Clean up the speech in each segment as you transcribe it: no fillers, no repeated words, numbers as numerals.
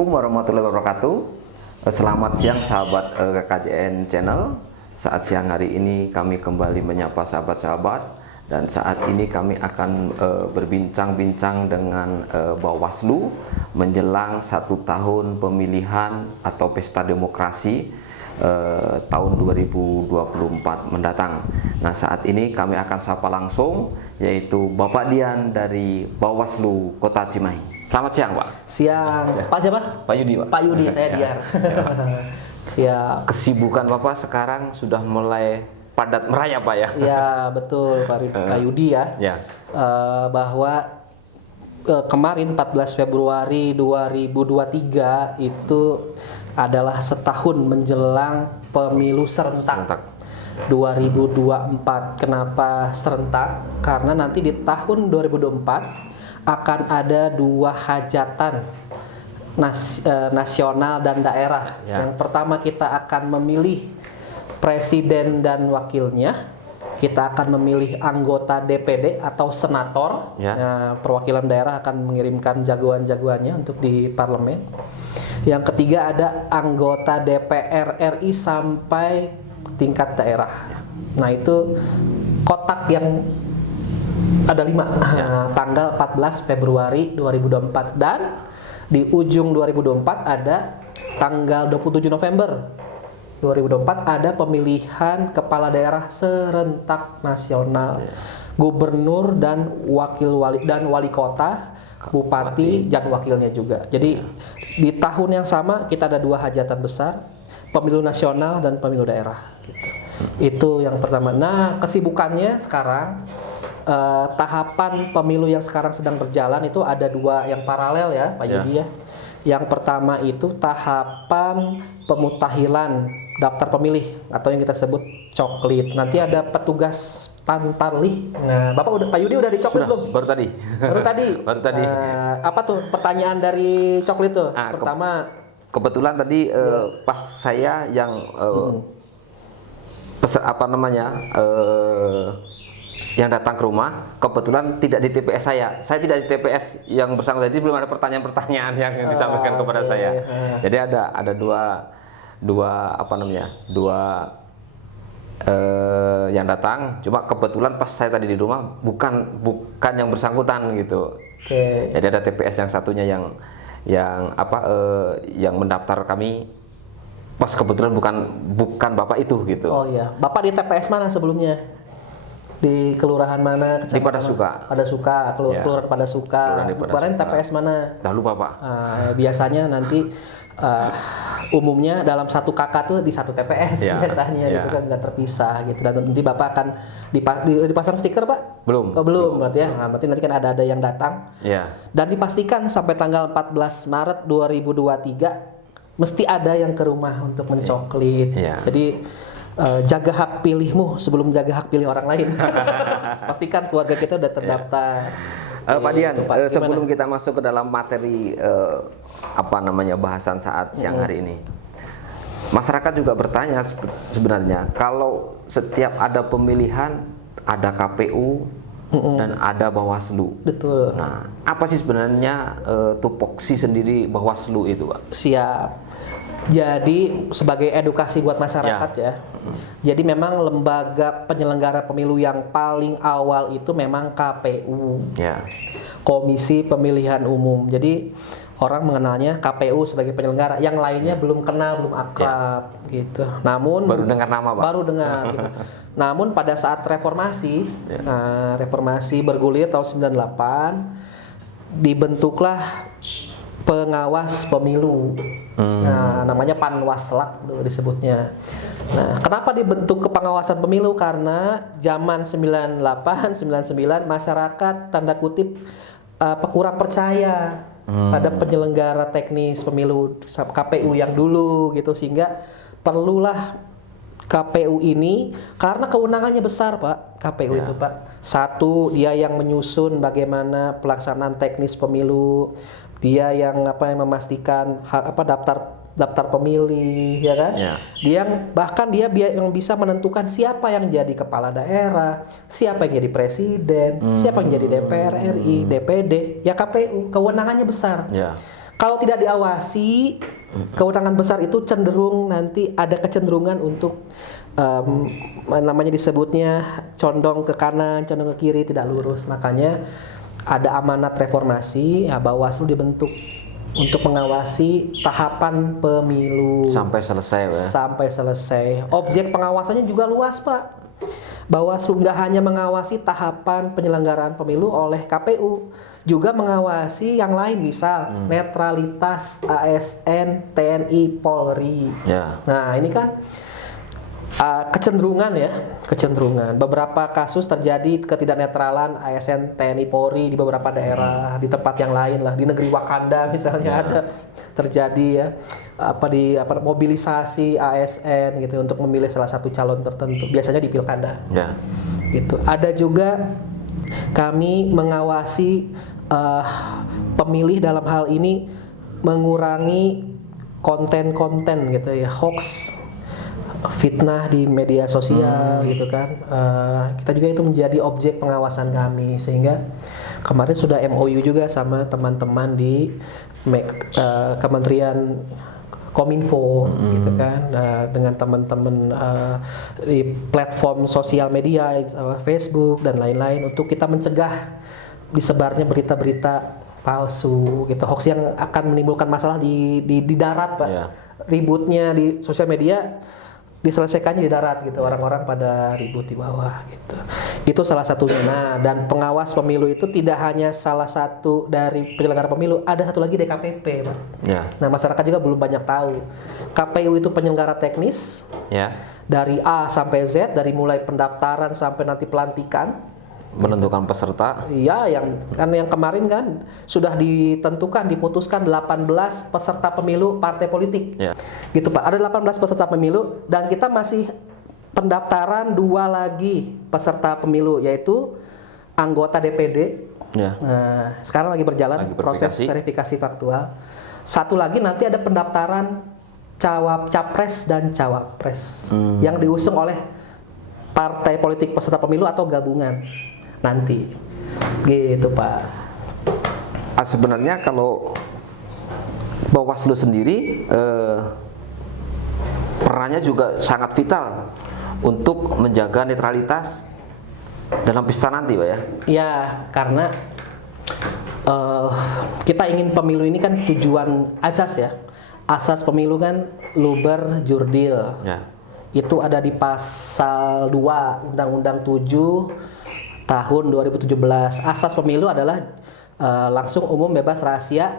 Assalamualaikum warahmatullahi wabarakatuh. Selamat siang sahabat KKJN Channel. Saat siang hari ini kami kembali menyapa sahabat-sahabat, dan saat ini kami akan berbincang-bincang dengan Bawaslu menjelang 1 tahun pemilihan atau pesta demokrasi tahun 2024 mendatang. Nah, saat ini kami akan sapa langsung, yaitu Bapak Dian dari Bawaslu Kota Cimahi. Selamat siang, Pak. Siang. Pak siapa? Pak Yudi, Pak. Pak Yudi, saya Dian. Siap. Kesibukan Bapak sekarang sudah mulai padat merayap, Pak ya? Ya, betul, Pak Yudi ya. Ya. Bahwa kemarin 14 Februari 2023 itu adalah setahun menjelang pemilu serentak 2024. Kenapa serentak? Karena nanti di tahun 2024 akan ada 2 hajatan nasional dan daerah. Ya. Yang pertama kita akan memilih presiden dan wakilnya. Kita akan memilih anggota DPD atau senator. Ya. Perwakilan daerah akan mengirimkan jagoan-jagoannya untuk di parlemen. Yang ketiga ada anggota DPR RI sampai tingkat daerah. Nah, itu kotak yang ada 5, tanggal 14 Februari 2024, dan di ujung 2024 ada tanggal 27 November 2024 ada pemilihan kepala daerah serentak nasional, gubernur dan wali kota, bupati dan wakilnya juga. Jadi di tahun yang sama kita ada 2 hajatan besar, pemilu nasional dan pemilu daerah. Gitu. Itu yang pertama. Nah, kesibukannya sekarang tahapan pemilu yang sekarang sedang berjalan itu ada 2 yang paralel ya, Pak Yudi ya. Yang pertama itu tahapan pemutahiran daftar pemilih atau yang kita sebut coklit. Nanti ada petugas pantarlih. Nah, Pak Yudi udah dicoklit belum? Baru tadi. Baru tadi. Baru tadi. Apa tuh pertanyaan dari coklit tuh? Pertama, kebetulan tadi pas saya yang yang datang ke rumah, kebetulan tidak di TPS saya tidak di TPS yang bersangkutan, jadi belum ada pertanyaan-pertanyaan yang disampaikan kepada saya. Jadi ada dua yang datang, cuma kebetulan pas saya tadi di rumah bukan yang bersangkutan gitu. Jadi ada TPS yang satunya yang mendaftar kami, pas kebetulan bukan Bapak itu gitu. Oh iya, Bapak di TPS mana sebelumnya? Di kelurahan mana? Di Padasuka. Kelurahan Padasuka. Kemarin TPS mana? Dah lupa, Pak. Biasanya nanti umumnya dalam satu kakak tuh di satu TPS biasanya gitu kan, nggak terpisah gitu. Dan nanti Bapak akan dipasang stiker, Pak? Belum. Oh, belum berarti ya. Nah, berarti nanti kan ada yang datang. Ya. Dan dipastikan sampai tanggal 14 Maret 2023 mesti ada yang ke rumah untuk mencoklit. Jadi jaga hak pilihmu sebelum jaga hak pilih orang lain. Pastikan keluarga kita udah terdaftar. Pak Dian, sebelum kita masuk ke dalam materi bahasan saat siang hari ini, masyarakat juga bertanya sebenarnya, kalau setiap ada pemilihan ada KPU dan ada Bawaslu. Betul. Nah, apa sih sebenarnya tupoksi sendiri Bawaslu itu, Pak? Siap. Jadi sebagai edukasi buat masyarakat ya. Jadi memang lembaga penyelenggara pemilu yang paling awal itu memang KPU. Komisi Pemilihan Umum. Jadi orang mengenalnya KPU sebagai penyelenggara, yang lainnya belum kenal, belum akrab gitu. Namun baru dengar nama, Pak. Baru dengar gitu. Namun pada saat reformasi, reformasi bergulir tahun 98, dibentuklah pengawas pemilu. Nah, namanya Panwaslak dulu disebutnya. Nah, kenapa dibentuk kepengawasan pemilu? Karena zaman 98, 99 masyarakat tanda kutip kurang percaya pada penyelenggara teknis pemilu KPU yang dulu gitu, sehingga perlulah KPU ini karena kewenangannya besar, Pak. KPU itu, Pak. Satu, dia yang menyusun bagaimana pelaksanaan teknis pemilu. Dia yang memastikan daftar pemilih, ya kan? Dia bahkan dia yang bisa menentukan siapa yang jadi kepala daerah, siapa yang jadi presiden, siapa yang jadi DPR RI, DPD. Ya KPU kewenangannya besar. Kalau tidak diawasi, kewenangan besar itu cenderung nanti ada kecenderungan untuk namanya disebutnya condong ke kanan, condong ke kiri, tidak lurus. Makanya ada amanat reformasi, ya Bawaslu dibentuk untuk mengawasi tahapan pemilu Sampai selesai ya. sampai selesai. Objek pengawasannya juga luas, Pak. Bawaslu nggak hanya mengawasi tahapan penyelenggaraan pemilu oleh KPU, juga mengawasi yang lain, misal netralitas ASN, TNI, Polri. Ya. Nah, ini kan kecenderungan beberapa kasus terjadi ketidaknetralan ASN, TNI, Polri di beberapa daerah, di tempat yang lain lah, di negeri Wakanda misalnya ada terjadi ya mobilisasi ASN gitu untuk memilih salah satu calon tertentu, biasanya di pilkada. Ya. Gitu. Ada juga kami mengawasi pemilih dalam hal ini mengurangi konten-konten gitu ya, hoax, fitnah di media sosial gitu kan. Kita juga itu menjadi objek pengawasan kami, sehingga kemarin sudah MOU juga sama teman-teman di Kementerian Kominfo gitu kan, dengan teman-teman di platform sosial media, Facebook dan lain-lain, untuk kita mencegah disebarnya berita-berita palsu gitu, hoax yang akan menimbulkan masalah di darat, Pak. Yeah. Ributnya di sosial media diselesaikannya di darat gitu, orang-orang pada ribut di bawah gitu. Itu salah satunya. Nah, dan pengawas pemilu itu tidak hanya salah satu dari penyelenggara pemilu, ada satu lagi DKPP, Pak. Ya. Nah, masyarakat juga belum banyak tahu. KPU itu penyelenggara teknis Ya. dari A sampai Z, dari mulai pendaftaran sampai nanti pelantikan. Menentukan peserta. Iya, yang kemarin kan sudah diputuskan 18 peserta pemilu partai politik. Ya. Gitu, Pak. Ada 18 peserta pemilu dan kita masih pendaftaran 2 lagi peserta pemilu, yaitu anggota DPD. Ya. Nah, sekarang lagi berjalan proses verifikasi faktual. Satu lagi nanti ada pendaftaran capres dan cawapres yang diusung oleh partai politik peserta pemilu atau gabungan nanti, gitu Pak. Sebenarnya kalau Bawaslu sendiri perannya juga sangat vital untuk menjaga netralitas dalam pesta nanti, Pak ya. Ya, karena kita ingin pemilu ini kan tujuan asas ya. Asas pemilu kan luber jurdil. Ya. Itu ada di pasal 2 Undang-Undang 7 tahun 2017. Asas pemilu adalah langsung, umum, bebas, rahasia,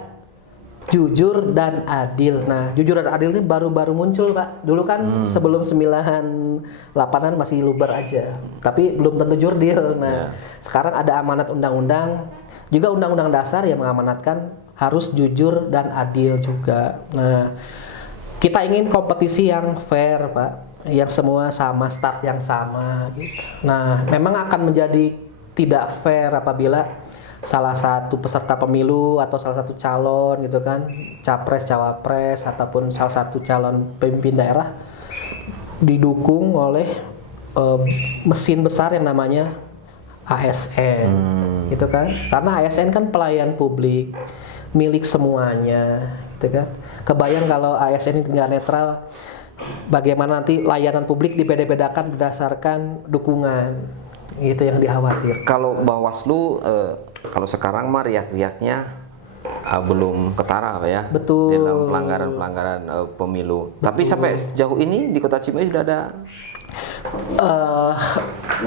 jujur dan adil. Nah, jujur dan adil ini baru-baru muncul, Pak. Dulu kan sebelum 98-an masih luber aja, tapi belum tentu jurdil. Nah, sekarang ada amanat undang-undang, juga undang-undang dasar yang mengamanatkan harus jujur dan adil juga. Nah, kita ingin kompetisi yang fair, Pak, yang semua sama, start yang sama gitu. Nah, memang akan menjadi tidak fair apabila salah satu peserta pemilu atau salah satu calon gitu kan, capres, cawapres, ataupun salah satu calon pemimpin daerah didukung oleh mesin besar yang namanya ASN gitu kan. Karena ASN kan pelayan publik, milik semuanya gitu kan. Kebayang kalau ASN ini nggak netral, bagaimana nanti layanan publik dibeda-bedakan berdasarkan dukungan, itu yang dikhawatir. Kalau Bawaslu kalau sekarang mah riak-riaknya belum ketara, Pak ya. Betul. Dalam pelanggaran pemilu. Betul. Tapi sampai sejauh ini di Kota Cimahi sudah ada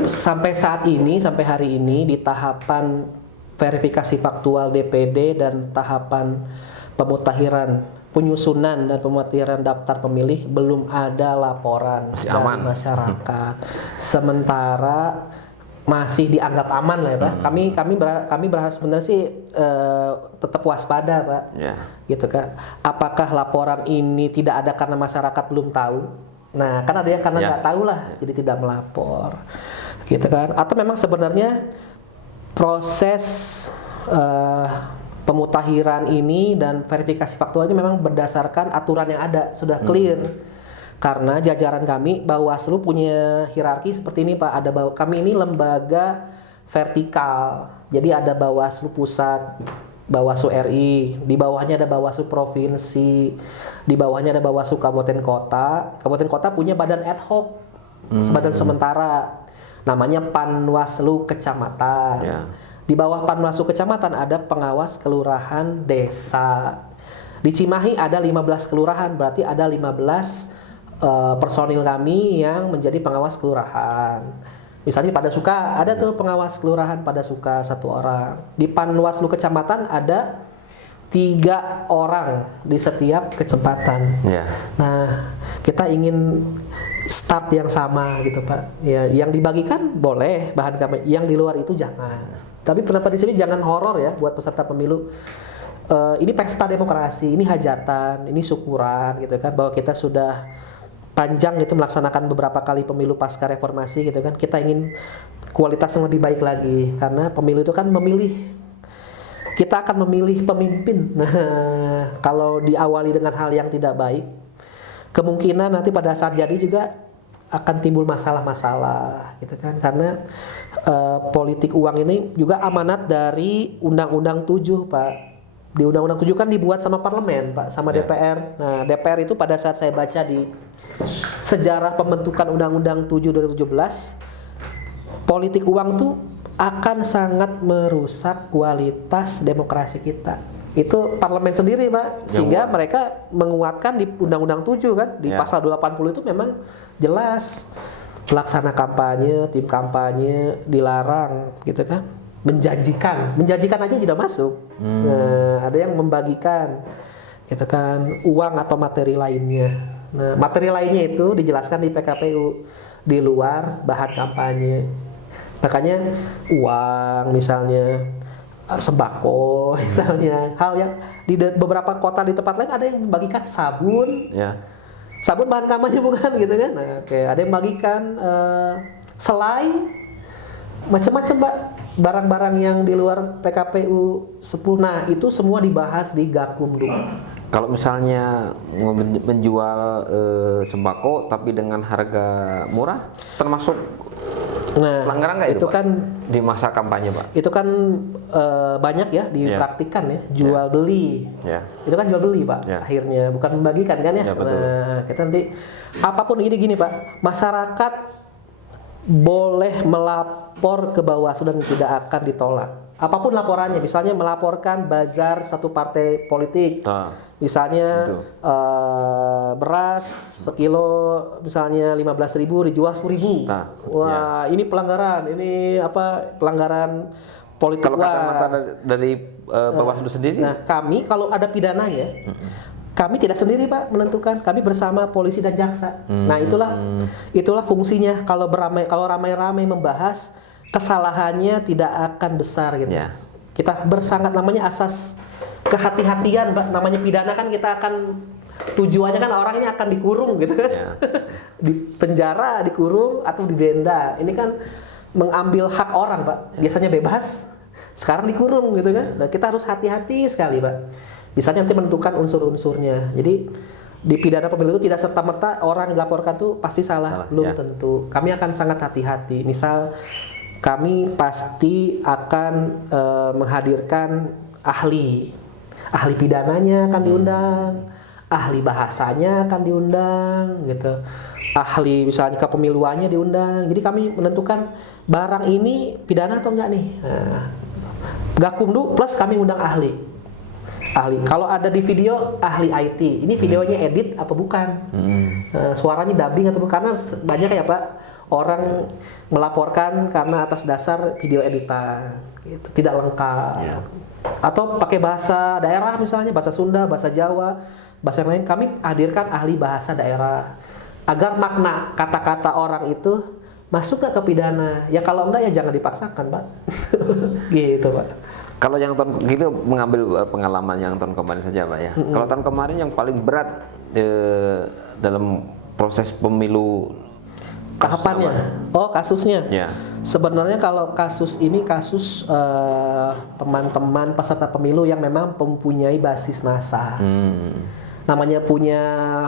sampai saat ini, sampai hari ini di tahapan verifikasi faktual DPD dan tahapan pemutakhiran, penyusunan dan pemutakhiran daftar pemilih belum ada laporan dari masyarakat. Sementara masih dianggap aman lah ya, Pak. Kami berharap sebenarnya sih tetap waspada, Pak. Yeah. Gitu kan. Apakah laporan ini tidak ada karena masyarakat belum tahu? Nah, kan ada yang karena nggak tahu lah, jadi tidak melapor. Gitu kan. Atau memang sebenarnya proses pemutakhiran ini dan verifikasi faktualnya memang berdasarkan aturan yang ada, sudah clear. Karena jajaran kami, Bawaslu punya hierarki seperti ini, Pak. Kami ini lembaga vertikal. Jadi ada Bawaslu pusat, Bawaslu RI, di bawahnya ada Bawaslu provinsi, di bawahnya ada Bawaslu kabupaten kota. Kabupaten kota punya badan ad hoc, badan sementara, namanya Panwaslu kecamatan. Ya. Di bawah Panwaslu kecamatan ada pengawas kelurahan desa. Di Cimahi ada 15 kelurahan, berarti ada 15 personil kami yang menjadi pengawas kelurahan. Misalnya pada Suka ada tuh pengawas kelurahan pada Suka 1 orang. Di Panwaslu kecamatan ada 3 orang di setiap kecamatan. Ya. Nah, kita ingin start yang sama gitu Pak. Ya, yang dibagikan boleh bahan kampanye, yang di luar itu jangan. Tapi kenapa di sini jangan horor ya buat peserta pemilu. Ini pesta demokrasi, ini hajatan, ini syukuran gitu kan, bahwa kita sudah panjang itu melaksanakan beberapa kali pemilu pasca reformasi gitu kan. Kita ingin kualitas yang lebih baik lagi, karena pemilu itu kan memilih. Kita akan memilih pemimpin. Nah, kalau diawali dengan hal yang tidak baik, kemungkinan nanti pada saat jadi juga akan timbul masalah-masalah gitu kan. Karena politik uang ini juga amanat dari Undang-Undang 7 Pak. Di Undang-Undang 7 kan dibuat sama parlemen Pak, sama DPR. Nah, DPR itu pada saat saya baca di sejarah pembentukan Undang-Undang 7 2017, politik uang tuh akan sangat merusak kualitas demokrasi kita. Itu parlemen sendiri Pak, sehingga mereka menguatkan di Undang-Undang 7 kan, di pasal 280 itu memang jelas pelaksana kampanye, tim kampanye dilarang gitu kan. Menjanjikan aja tidak masuk. Nah, ada yang membagikan gitu kan, uang atau materi lainnya. Nah, materi lainnya itu dijelaskan di PKPU, di luar bahan kampanye. Makanya uang misalnya, sembako misalnya, hal yang di beberapa kota di tempat lain ada yang membagikan sabun. Ya. Sabun bahan kampanye bukan gitu kan. Nah, oke, ada yang membagikan selai, macam-macam Pak, barang-barang yang di luar PKPU 10. Nah, itu semua dibahas di Gakumdu. Kalau misalnya menjual sembako tapi dengan harga murah, termasuk pelanggaran nggak itu kan di masa kampanye Pak? Itu kan banyak ya dipraktikkan ya, jual beli. Itu kan jual beli Pak, akhirnya bukan membagikan kan ya. Nah, kita nanti apapun ini gini Pak, masyarakat boleh melapor ke Bawaslu dan tidak akan ditolak. Apapun laporannya, misalnya melaporkan bazar satu partai politik, misalnya beras sekilo misalnya 15.000 dijual 10.000. Wah, ini pelanggaran, ini apa, pelanggaran politik. Kalau kacamata dari Bawaslu sendiri? Nah, kami kalau ada pidananya, kami tidak sendiri Pak menentukan, kami bersama polisi dan jaksa. Nah, itulah fungsinya. Kalau ramai-ramai membahas, kesalahannya tidak akan besar gitu. Kita bersangat, namanya asas kehati-hatian Pak. Namanya pidana kan, kita akan tujuannya kan orangnya akan dikurung gitu kan. Di penjara, dikurung atau didenda. Ini kan mengambil hak orang Pak. Biasanya bebas, sekarang dikurung gitu kan. Dan kita harus hati-hati sekali Pak. Misalnya nanti menentukan unsur-unsurnya. Jadi di pidana pemilu itu tidak serta-merta orang dilaporkan tuh pasti salah. Belum tentu. Kami akan sangat hati-hati. Misal kami pasti akan menghadirkan ahli pidananya akan diundang, ahli bahasanya akan diundang gitu, ahli misalnya kepemiluannya diundang. Jadi kami menentukan barang ini pidana atau enggak nih. Nah, Gakumdu plus kami undang ahli. Kalau ada di video, ahli IT. Ini videonya edit apa bukan? Suaranya dubbing atau bukan? Karena banyak ya Pak, orang melaporkan karena atas dasar video editan gitu, tidak lengkap. Atau pakai bahasa daerah misalnya, bahasa Sunda, bahasa Jawa, bahasa yang lain. Kami hadirkan ahli bahasa daerah agar makna kata-kata orang itu masuk ke pidana. Ya kalau enggak ya jangan dipaksakan Pak. Gitu Pak. Kalau yang tahun gitu mengambil pengalaman yang tahun kemarin saja Pak ya. Kalau tahun kemarin yang paling berat dalam proses pemilu tahapannya, kasusnya. Sebenarnya kalau kasus ini kasus teman-teman peserta pemilu yang memang mempunyai basis massa. Namanya punya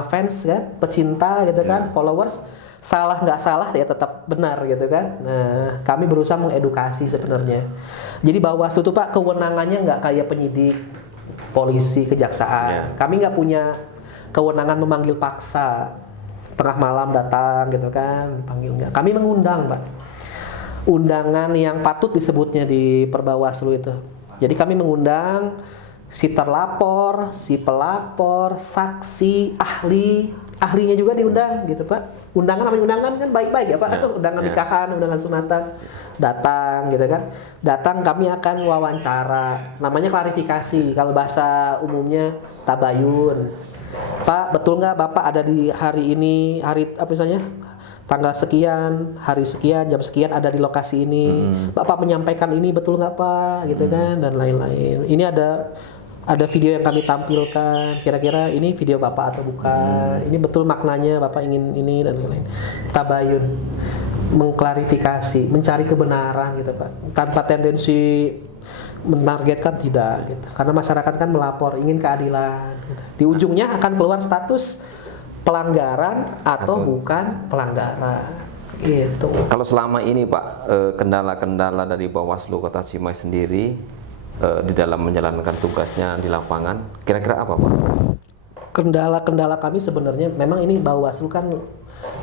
fans kan, pecinta gitu kan, followers. Salah nggak salah ya tetap benar gitu kan. Nah, kami berusaha mengedukasi sebenarnya. Jadi Bawaslu itu Pak kewenangannya nggak kayak penyidik, polisi, kejaksaan. Kami nggak punya kewenangan memanggil paksa tengah malam datang gitu kan, panggil nggak. Kami mengundang Pak. Undangan yang patut disebutnya di Perbawaslu itu. Jadi kami mengundang si terlapor, si pelapor, saksi, ahlinya juga diundang gitu Pak. Undangan namanya undangan kan baik-baik ya Pak. Undangan nikahan, undangan sunatan, datang gitu kan. Datang kami akan wawancara. Namanya klarifikasi. Kalau bahasa umumnya tabayun. Pak, betul nggak Bapak ada di hari ini, hari apa misalnya? Tanggal sekian, hari sekian, jam sekian ada di lokasi ini. Bapak menyampaikan ini betul nggak Pak, gitu kan, dan lain-lain. Ini ada video yang kami tampilkan. Kira-kira ini video Bapak atau bukan? Ini betul maknanya Bapak ingin ini dan lain-lain. Tabayun, mengklarifikasi, mencari kebenaran gitu Pak. Tanpa tendensi menargetkan tidak, gitu. Karena masyarakat kan melapor, ingin keadilan. Gitu. Di ujungnya akan keluar status pelanggaran atau bukan pelanggaran gitu. Kalau selama ini Pak, kendala-kendala dari Bawaslu Kota Cimahi sendiri di dalam menjalankan tugasnya di lapangan, kira-kira apa Pak? Kendala-kendala kami sebenarnya memang ini Bawaslu kan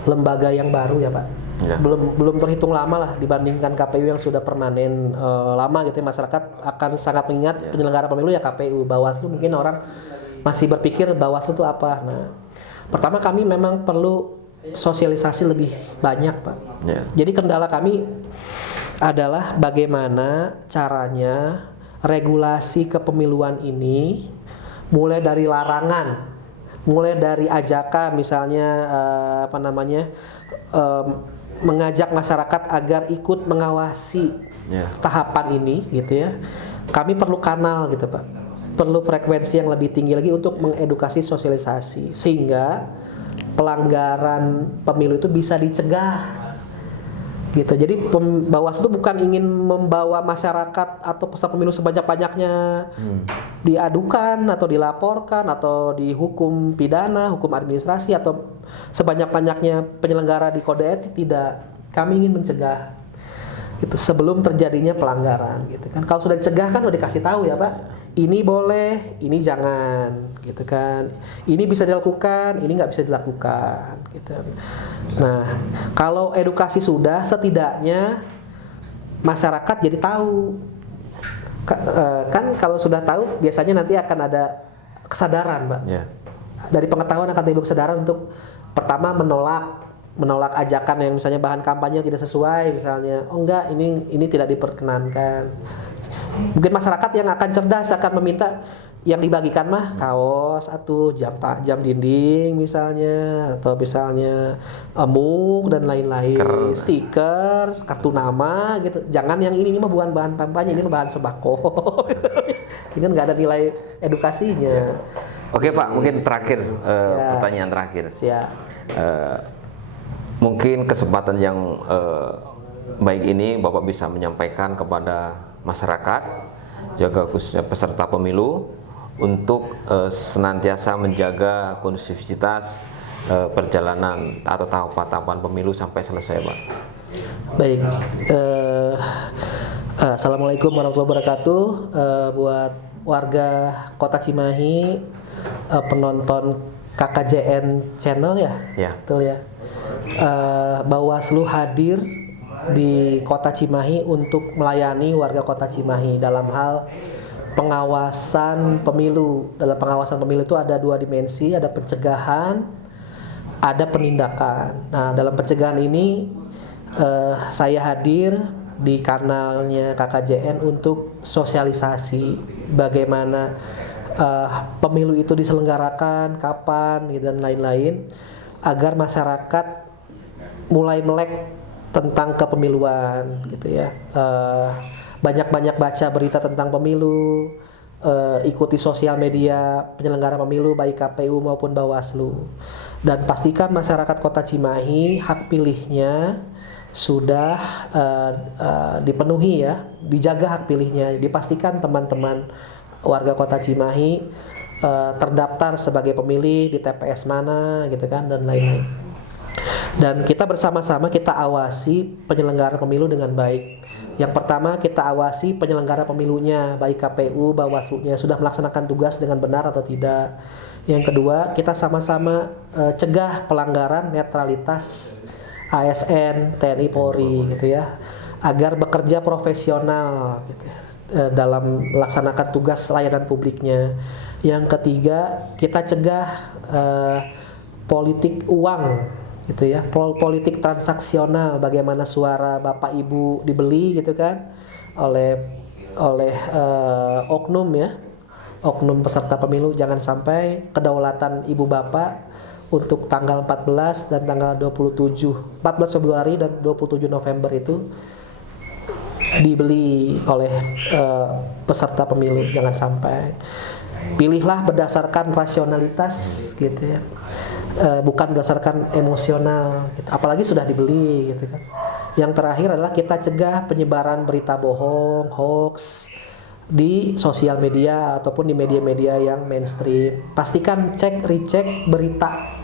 lembaga yang baru ya Pak. Belum terhitung lama lah dibandingkan KPU yang sudah permanen lama gitu ya. Masyarakat akan sangat mengingat penyelenggara pemilu ya KPU. Bawaslu mungkin orang masih berpikir Bawaslu itu apa. Nah, pertama kami memang perlu sosialisasi lebih banyak Pak. Jadi kendala kami adalah bagaimana caranya regulasi kepemiluan ini mulai dari larangan, mulai dari ajakan misalnya mengajak masyarakat agar ikut mengawasi tahapan ini gitu ya. Kami perlu kanal gitu Pak. Perlu frekuensi yang lebih tinggi lagi untuk mengedukasi sosialisasi sehingga pelanggaran pemilu itu bisa dicegah gitu. Jadi Bawaslu itu bukan ingin membawa masyarakat atau peserta pemilu sebanyak-banyaknya diadukan atau dilaporkan atau dihukum pidana, hukum administrasi atau sebanyak-banyaknya penyelenggara di kode etik, tidak. Kami ingin mencegah gitu sebelum terjadinya pelanggaran gitu kan. Kalau sudah dicegah kan udah dikasih tahu ya Pak. Ini boleh, ini jangan, gitu kan. Ini bisa dilakukan, ini nggak bisa dilakukan, gitu. Nah, kalau edukasi sudah, setidaknya masyarakat jadi tahu. Kan kalau sudah tahu, biasanya nanti akan ada kesadaran, Pak. Dari pengetahuan akan timbul kesadaran untuk pertama menolak ajakan yang misalnya bahan kampanye tidak sesuai, misalnya, oh enggak, ini tidak diperkenankan. Mungkin masyarakat yang akan cerdas akan meminta yang dibagikan mah kaos atau jam dinding misalnya, atau misalnya mug dan lain-lain, stiker, kartu nama gitu. Jangan yang ini mah bukan bahan kampanye, ini mah bahan sembako. Ini kan nggak ada nilai edukasinya. Oke Pak, mungkin terakhir pertanyaan terakhir. Mungkin kesempatan yang baik ini Bapak bisa menyampaikan kepada masyarakat, juga khususnya peserta pemilu, untuk senantiasa menjaga kondusivitas perjalanan atau tahapan pemilu sampai selesai, Pak. Baik, Assalamualaikum warahmatullahi wabarakatuh. Buat warga Kota Cimahi, penonton KKJN channel ya, betul ya. Bawaslu hadir di Kota Cimahi untuk melayani warga Kota Cimahi dalam hal pengawasan pemilu. Dalam pengawasan pemilu itu ada dua dimensi, ada pencegahan, ada penindakan. Nah, dalam pencegahan ini saya hadir di kanalnya KKJN untuk sosialisasi bagaimana pemilu itu diselenggarakan, kapan, gitu, dan lain-lain, agar masyarakat mulai melek tentang kepemiluan gitu ya. Banyak-banyak baca berita tentang pemilu, ikuti sosial media penyelenggara pemilu baik KPU maupun Bawaslu, dan pastikan masyarakat Kota Cimahi hak pilihnya sudah dipenuhi ya, dijaga hak pilihnya, dipastikan teman-teman warga Kota Cimahi terdaftar sebagai pemilih di TPS mana gitu kan, dan lain-lain. Dan kita bersama-sama kita awasi penyelenggara pemilu dengan baik. Yang pertama, kita awasi penyelenggara pemilunya, baik KPU, Bawaslu-nya sudah melaksanakan tugas dengan benar atau tidak. Yang kedua, kita sama-sama cegah pelanggaran netralitas ASN, TNI, Polri gitu ya, agar bekerja profesional gitu ya, dalam melaksanakan tugas layanan publiknya. Yang ketiga, kita cegah politik uang gitu ya, politik transaksional, bagaimana suara Bapak Ibu dibeli gitu kan oleh oknum ya, oknum peserta pemilu. Jangan sampai kedaulatan Ibu Bapak untuk tanggal 14 dan tanggal 14 Februari dan 27 November itu dibeli oleh peserta pemilu. Jangan sampai. Pilihlah berdasarkan rasionalitas gitu ya, bukan berdasarkan emosional gitu. Apalagi sudah dibeli gitu kan. Yang terakhir adalah kita cegah penyebaran berita bohong, hoax di sosial media ataupun di media-media yang mainstream. Pastikan cek recheck berita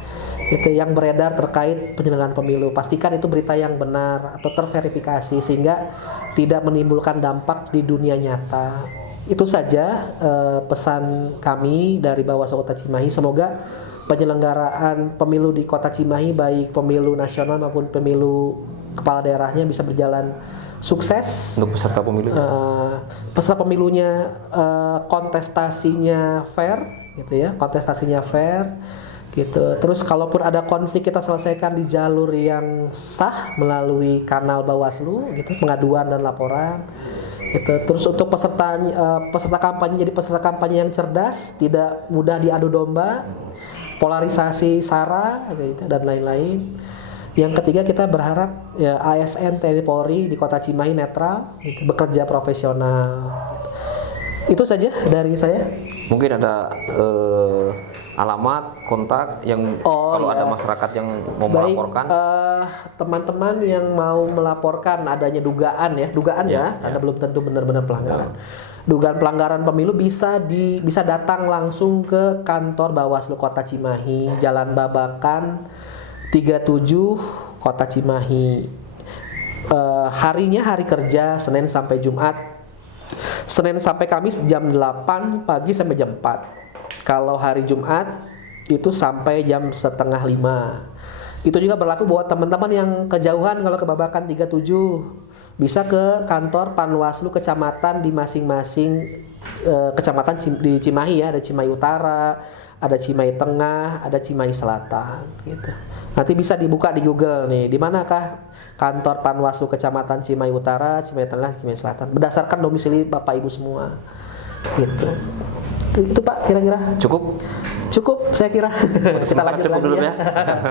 itu yang beredar terkait penyelenggaraan pemilu. Pastikan itu berita yang benar atau terverifikasi sehingga tidak menimbulkan dampak di dunia nyata. Itu saja pesan kami dari Bawaslu Kota Cimahi. Semoga penyelenggaraan pemilu di Kota Cimahi, baik pemilu nasional maupun pemilu kepala daerahnya, bisa berjalan sukses. Untuk peserta pemilu, peserta pemilunya kontestasinya fair gitu ya, kontestasinya fair gitu. Terus kalaupun ada konflik, kita selesaikan di jalur yang sah melalui kanal Bawaslu gitu, pengaduan dan laporan gitu. Terus untuk peserta kampanye, jadi peserta kampanye yang cerdas, tidak mudah diadu domba, polarisasi sara gitu, dan lain-lain. Yang ketiga, kita berharap ya ASN, TNI, Polri di Kota Cimahi netral gitu, bekerja profesional gitu. Itu saja dari saya. mungkin ada alamat, kontak yang kalau ada masyarakat yang mau melaporkan. Teman-teman yang mau melaporkan adanya dugaan ya, karena belum tentu benar-benar pelanggaran. Dugaan pelanggaran pemilu bisa datang langsung ke kantor Bawaslu Kota Cimahi, Jalan Babakan 37, Kota Cimahi. Harinya hari kerja Senin sampai Jumat. Senin sampai Kamis jam 8 pagi sampai jam 4. Kalau hari Jumat itu sampai jam setengah 5. Itu juga berlaku buat teman-teman yang kejauhan. Kalau ke Babakan 37 bisa ke kantor Panwaslu kecamatan di masing-masing kecamatan di Cimahi ya. Ada Cimahi Utara, ada Cimahi Tengah, ada Cimahi Selatan gitu. Nanti bisa dibuka di Google nih, di manakah kantor Panwaslu kecamatan Cimahi Utara, Cimahi Tengah, Cimahi Selatan, berdasarkan domisili Bapak Ibu semua gitu. Itu Pak, kira-kira cukup saya kira. Kita lanjut lagi dulu ya.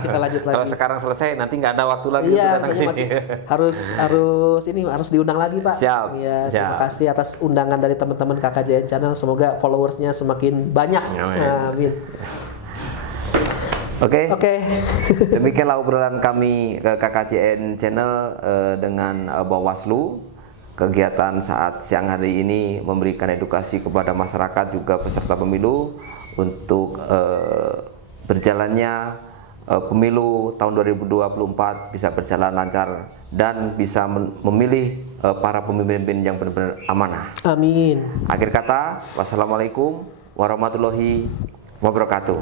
Kita lanjut lagi. Kalau sekarang selesai nanti nggak ada waktu lagi iya, datang ke sini. harus diundang lagi Pak. Siap. Ya, terima kasih atas undangan dari teman-teman KKJN Channel. Semoga followersnya semakin banyak. Amin. Oke. Demikianlah obrolan kami ke KKJN Channel dengan Bawaslu. Kegiatan saat siang hari ini memberikan edukasi kepada masyarakat juga peserta pemilu untuk berjalannya pemilu tahun 2024 bisa berjalan lancar dan bisa memilih para pemimpin yang benar-benar amanah. Amin. Akhir kata, wassalamualaikum warahmatullahi wabarakatuh.